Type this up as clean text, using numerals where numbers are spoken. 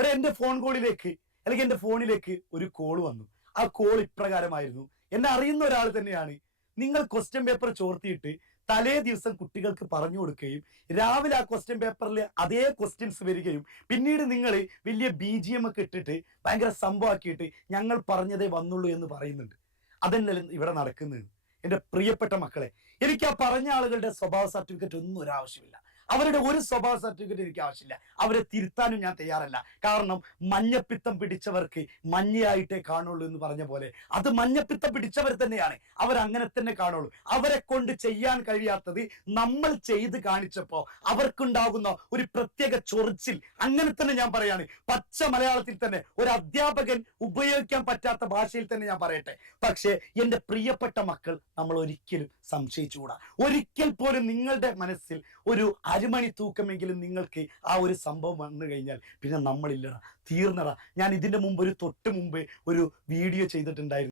എടാ എൻ്റെ ഫോൺ കോളിലേക്ക് അല്ലെങ്കിൽ എൻ്റെ ഫോണിലേക്ക് ഒരു കോൾ വന്നു. ആ കോൾ ഇപ്രകാരമായിരുന്നു. എന്നെ അറിയുന്ന ഒരാൾ തന്നെയാണ്. നിങ്ങൾ ക്വസ്റ്റ്യൻ പേപ്പർ ചോർത്തിയിട്ട് തലേ ദിവസം കുട്ടികൾക്ക് പറഞ്ഞു കൊടുക്കുകയും രാവിലെ ആ ക്വസ്റ്റ്യൻ പേപ്പറിൽ അതേ ക്വസ്റ്റ്യൻസ് വരികയും പിന്നീട് നിങ്ങൾ വലിയ BGM ഒക്കെ ഇട്ടിട്ട് ഭയങ്കര സംഭവമാക്കിയിട്ട് ഞങ്ങൾ പറഞ്ഞതേ വന്നുള്ളൂ എന്ന് പറയുന്നുണ്ട്. അതന്നെ ഇവിടെ നടക്കുന്നത്. എൻ്റെ പ്രിയപ്പെട്ട മക്കളെ, എനിക്ക് ആ പറഞ്ഞ ആളുകളുടെ സ്വഭാവ സർട്ടിഫിക്കറ്റ് ഒന്നും ഒരാവശ്യമില്ല. അവരുടെ ഒരു സ്വഭാവ സർട്ടിഫിക്കറ്റ് എനിക്ക് ആവശ്യമില്ല. അവരെ തിരുത്താനും ഞാൻ തയ്യാറല്ല. കാരണം മഞ്ഞപ്പിത്തം പിടിച്ചവർക്ക് മഞ്ഞയായിട്ടേ കാണുള്ളൂ എന്ന് പറഞ്ഞ പോലെ അത് മഞ്ഞപ്പിത്തം പിടിച്ചവർ തന്നെയാണ്. അവരങ്ങനെ തന്നെ കാണുള്ളൂ. അവരെ കൊണ്ട് ചെയ്യാൻ കഴിയാത്തത് നമ്മൾ ചെയ്ത് കാണിച്ചപ്പോൾ അവർക്കുണ്ടാകുന്ന ഒരു പ്രത്യേക ചൊറിച്ചിൽ, അങ്ങനെ തന്നെ ഞാൻ പറയാണ്. പച്ച മലയാളത്തിൽ തന്നെ ഒരു അധ്യാപകൻ ഉപയോഗിക്കാൻ പറ്റാത്ത ഭാഷയിൽ തന്നെ ഞാൻ പറയട്ടെ. പക്ഷേ എൻ്റെ പ്രിയപ്പെട്ട മക്കൾ, നമ്മൾ ഒരിക്കലും സംശയിച്ചുകൂടാ. ഒരിക്കൽ പോലും നിങ്ങളുടെ മനസ്സിൽ ഒരു അരമണി തൂക്കമെങ്കിലും നിങ്ങൾക്ക് ആ ഒരു സംഭവം വന്നു കഴിഞ്ഞാൽ പിന്നെ നമ്മളില്ലടാ, തീർന്നടാ. ഞാൻ ഇതിൻ്റെ മുമ്പ് തൊട്ട് മുമ്പ് ഒരു വീഡിയോ ചെയ്തിട്ടുണ്ടായിരുന്നു.